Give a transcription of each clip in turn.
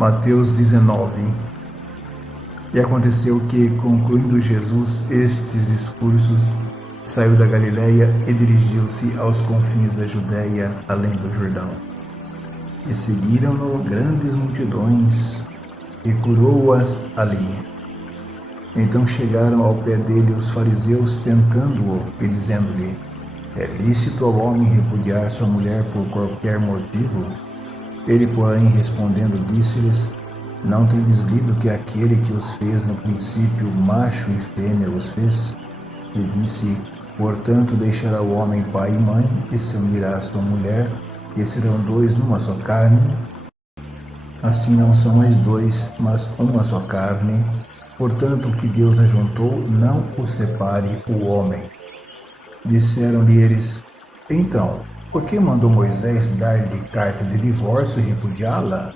Mateus 19. E aconteceu que, concluindo Jesus estes discursos, saiu da Galiléia e dirigiu-se aos confins da Judéia, além do Jordão. E seguiram-no grandes multidões, e curou-as ali. Então chegaram ao pé dele os fariseus, tentando-o e dizendo-lhe: é lícito ao homem repudiar sua mulher por qualquer motivo? Ele, porém, respondendo, disse-lhes: não tendes lido que aquele que os fez no princípio, macho e fêmea os fez? E disse: portanto, deixará o homem pai e mãe, e se unirá à sua mulher, e serão dois numa só carne. Assim não são mais dois, mas uma só carne. Portanto, o que Deus ajuntou, não o separe o homem. Disseram-lhe eles: então, por que mandou Moisés dar-lhe carta de divórcio e repudiá-la?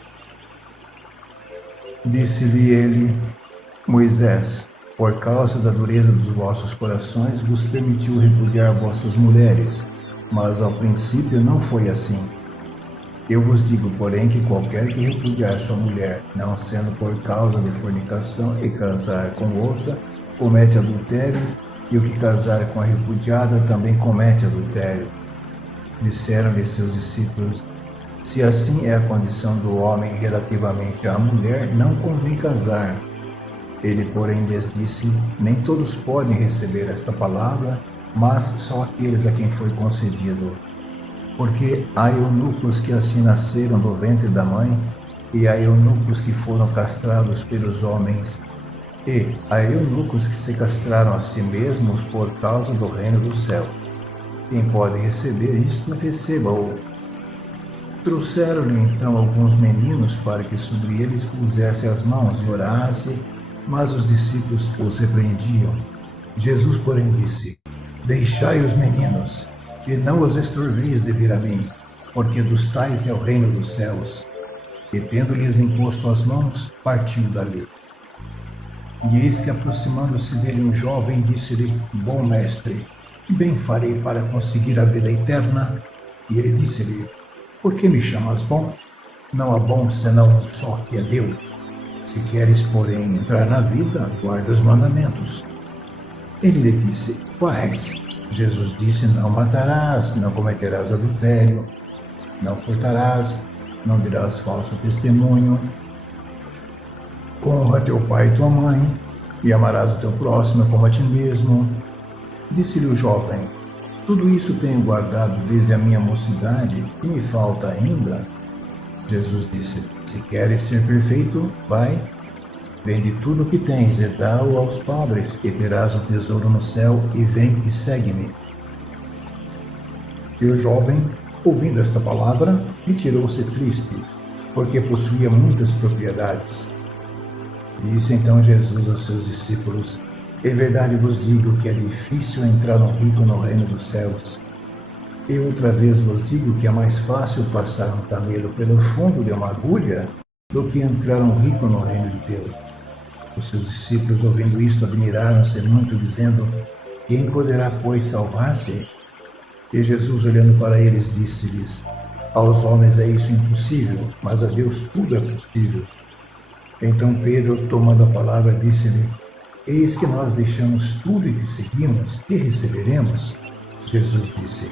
Disse-lhe ele: Moisés, por causa da dureza dos vossos corações, vos permitiu repudiar vossas mulheres, mas ao princípio não foi assim. Eu vos digo, porém, que qualquer que repudiar sua mulher, não sendo por causa de fornicação, e casar com outra, comete adultério, e o que casar com a repudiada também comete adultério. Disseram-lhe seus discípulos: se assim é a condição do homem relativamente à mulher, não convém casar. Ele, porém, lhes disse: nem todos podem receber esta palavra, mas só aqueles a quem foi concedido. Porque há eunucos que assim nasceram do ventre da mãe, e há eunucos que foram castrados pelos homens, e há eunucos que se castraram a si mesmos por causa do reino dos céus. Quem pode receber isto, receba-o. Trouxeram-lhe então alguns meninos para que sobre eles pusesse as mãos e orasse, mas os discípulos os repreendiam. Jesus, porém, disse: deixai os meninos, e não os extorveis de vir a mim, porque dos tais é o reino dos céus. E tendo-lhes imposto as mãos, partiu dali. E eis que, aproximando-se dele um jovem, disse-lhe: bom mestre, que bem farei para conseguir a vida eterna? E ele disse-lhe: por que me chamas bom? Não há bom senão um só, que é Deus. Se queres, porém, entrar na vida, guarda os mandamentos. Ele lhe disse: quais? Jesus disse: não matarás, não cometerás adultério, não furtarás, não dirás falso testemunho, honra teu pai e tua mãe, e amarás o teu próximo como a ti mesmo. Disse-lhe o jovem: tudo isso tenho guardado desde a minha mocidade, e me falta ainda? Jesus disse: se queres ser perfeito, vai, vende tudo o que tens e dá-o aos pobres, e terás um tesouro no céu, e vem e segue-me. E o jovem, ouvindo esta palavra, retirou-se triste, porque possuía muitas propriedades. Disse então Jesus aos seus discípulos: em verdade vos digo que é difícil entrar um rico no reino dos céus. E outra vez vos digo que é mais fácil passar um camelo pelo fundo de uma agulha do que entrar um rico no reino de Deus. Os seus discípulos, ouvindo isto, admiraram-se muito, dizendo: quem poderá, pois, salvar-se? E Jesus, olhando para eles, disse-lhes: aos homens é isso impossível, mas a Deus tudo é possível. Então Pedro, tomando a palavra, disse-lhe: eis que nós deixamos tudo e te seguimos, que receberemos? Jesus disse: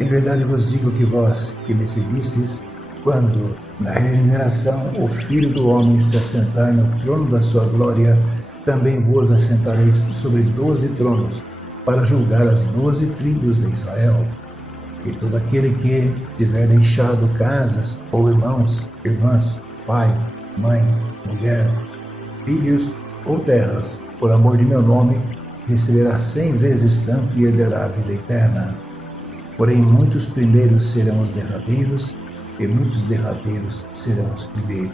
em verdade vos digo que vós, que me seguistes, quando, na regeneração, o Filho do Homem se assentar no trono da sua glória, também vos assentareis sobre 12 tronos, para julgar as 12 tribos de Israel. E todo aquele que tiver deixado casas, ou irmãos, irmãs, pai, mãe, mulher, filhos ou terras, por amor de meu nome, receberá 100 vezes tanto e herdará a vida eterna. Porém, muitos primeiros serão os derradeiros, e muitos derradeiros serão os primeiros.